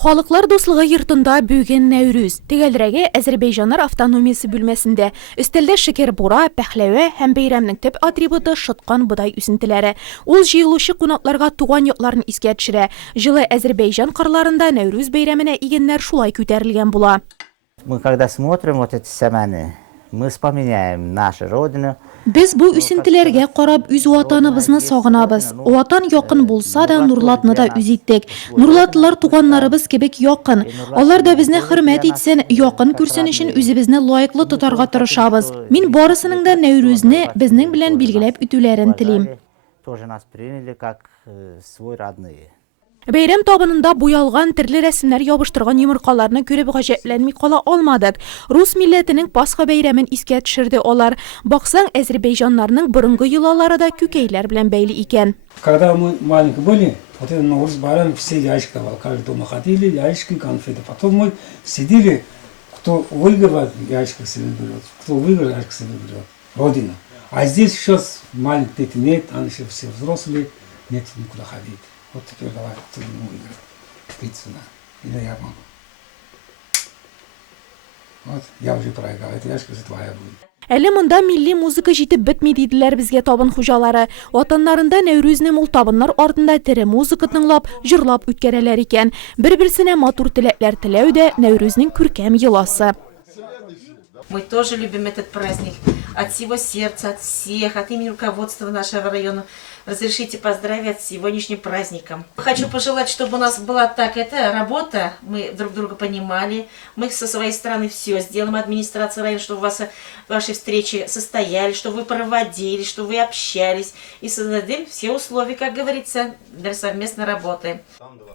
Халыклар дуслыгы йортында бүген Нәүрүз. Тегелрәге Азәрбайҗаннар автономиясе бүлмәсендә. Өстәлдә шикер бура, пәхләвә һәм бәйрәмнең төп атрибуты шыткан будай үсентеләре. Ул җыелучы кунакларга туган якларын искә төшерә. Җылы Азәрбайҗан кырларында Нәүрүз бәйрәменә игеннәр шулай күтәрелгән була. Мы когда смотрим вот эти семена, мы вспоминаем нашу родину. Без бу үсентеләргә карап үз ватаныбызны сагынабыз. Ватан якын булса да Нурлатны да үз иттек. Нурлатлылар туганнарыбыз кебек якын. Алар да безне хөрмәт итсен, якын күрсен өчен үзебезне лаеклы тотарга тырышабыз. Мин барысының да Нәүрүзне безнең белән билгеләп үтүләрен телим. Тоже нас приняли как свой родные. Бәйрәм табынында буялган төрле рәсемнәр ябыштырган йомыркаларны күреп гаҗәпләнми кала алмадык. Рус милләтенең Пасха бәйрәмен искә төшерде алар. Баксаң, Азәрбайҗаннарның борынгы йолалары да күкәйләр белән бәйле икән. Когда мы маленькие были, вот это Наурыз байрам, все ящики давали, каждый дома ходили, ящики, конфеты. Потом мы сидели, кто выигрывает, ящик себе берет, кто выиграет, ящик себе берет. Родина. А здесь сейчас маленьких дети нет, они еще все взрослые, нет никуда ходить. Вот теперь давай, ты ему выиграй. Пиццу, да. Или я могу. Вот, я уже проиграл, эта ящика же твоя будет. Әле монда милли музыка җитеп бетми диделәр безгә табын хуҗалары. Ватаннарында Нәүрүзне ул табыннар артында тере музыка тыңлап, җырлап үткәрәләр икән. Бер-берсенә матур теләкләр теләү дә Нәүрүзнең күркәм йоласы. Мы тоже любим этот праздник. От всего сердца, от всех, от имени руководства нашего района. Разрешите поздравить с сегодняшним праздником. Хочу пожелать, чтобы у нас была эта работа, мы друг друга понимали, мы со своей стороны все сделаем, администрация района, чтобы у вас ваши встречи состоялись, чтобы вы проводили, чтобы вы общались и создадим все условия, как говорится, для совместной работы.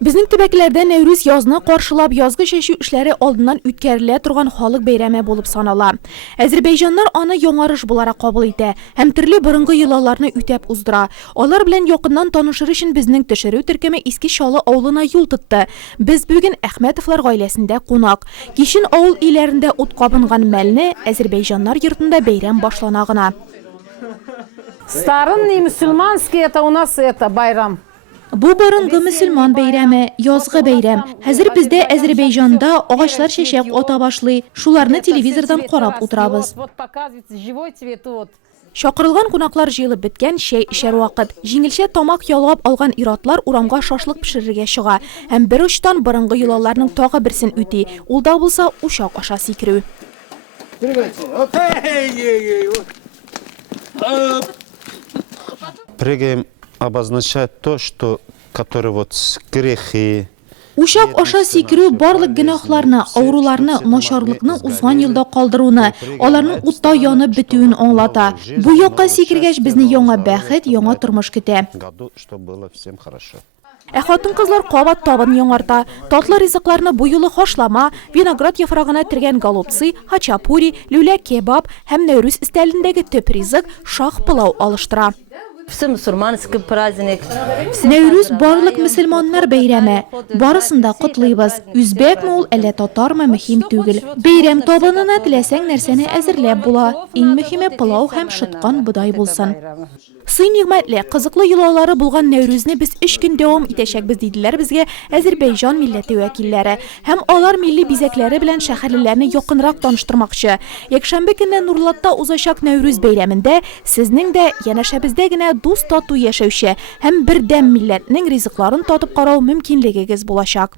Безнең төбәкләрдә Нәүрүз язны каршылап язгы чәчү эшләре алдыннан үткәрелә торган халык бәйрәме булып санала. Азәрбайҗаннар аны яңарыш буларак кабул итә һәм төрле борынгы йолаларны үтәп уздыра. Алар белән якыннан танышыр өчен безнең төшерү төркеме Иске Чалы авылына юл тотты. Без бүген Әхмәтовлар гаиләсендә кунак. Кичен авыл иләрендә ут кабынган мәлне Азәрбайҗаннар йортында бәйрәм башлана гына. Старинный мусульманский это у нас это байрам. Бу борынгы мөселман бәйрәме, язгы бәйрәм. Хәзер бездә Азәрбайҗанда агачлар чәчәк ата башлый. Шуларны телевизордан карап утырабыз. Вот показывается живой цвет вот. Шакырылган кунаклар җыелып беткән чәй эчәр вакыт. Җиңелчә тамак ялгап алган иратлар урамга шашлык пешерергә чыга. Һәм бер учтан борынгы йолаларның тагы берсен үти. Ул да булса учак аша сикерү. Прыгаем обозначает то, что который вот грехи. Учак аша сикерү барлык гөнаһларны, авыруларны, начарлыкны узган елда калдыруны, аларның утта янып бетүен аңлата. Бу якка сикергәч безне яңа бәхет, яңа тормыш көтә. Что было всем хорошо. Хатын-кызлар кабат табын яңарта. Татлы ризыкларны бу юлы хашлама, виноград яфрагына тергән голубцы, хачапури, люлә кебаб һәм Нәүрүз истәлендәге төп ризык шах пылау алыштыра. Все мусульманский праздник. Нәүрүз барлык мөселманнар бәйрәме. Барысында котлыйбыз. Үзбәкме ул, әллә татармы мөһим түгел. Бәйрәм табынына теләсәң нәрсәне әзерләп була. Иң мөһиме пылау һәм шыткан бодай булсын. Сый-нигъмәтле, кызыклы йолалары булган Нәүрүзне без 3 көн дәвам итәчәкбез диделәр безгә Азәрбайҗан милләте вәкилләре. Һәм алар милли бизәкләре белән шәһәрлеләрне якынрак таныштырмакчы. Якшәмбе көнне Нурлатта узачак Нәүрүз бәйрәмендә сезнең дә янәшәбездә генә дус тату яшәүче һәм бердәм милләтнең ризыкларын татып карау мөмкинлегегез булачак.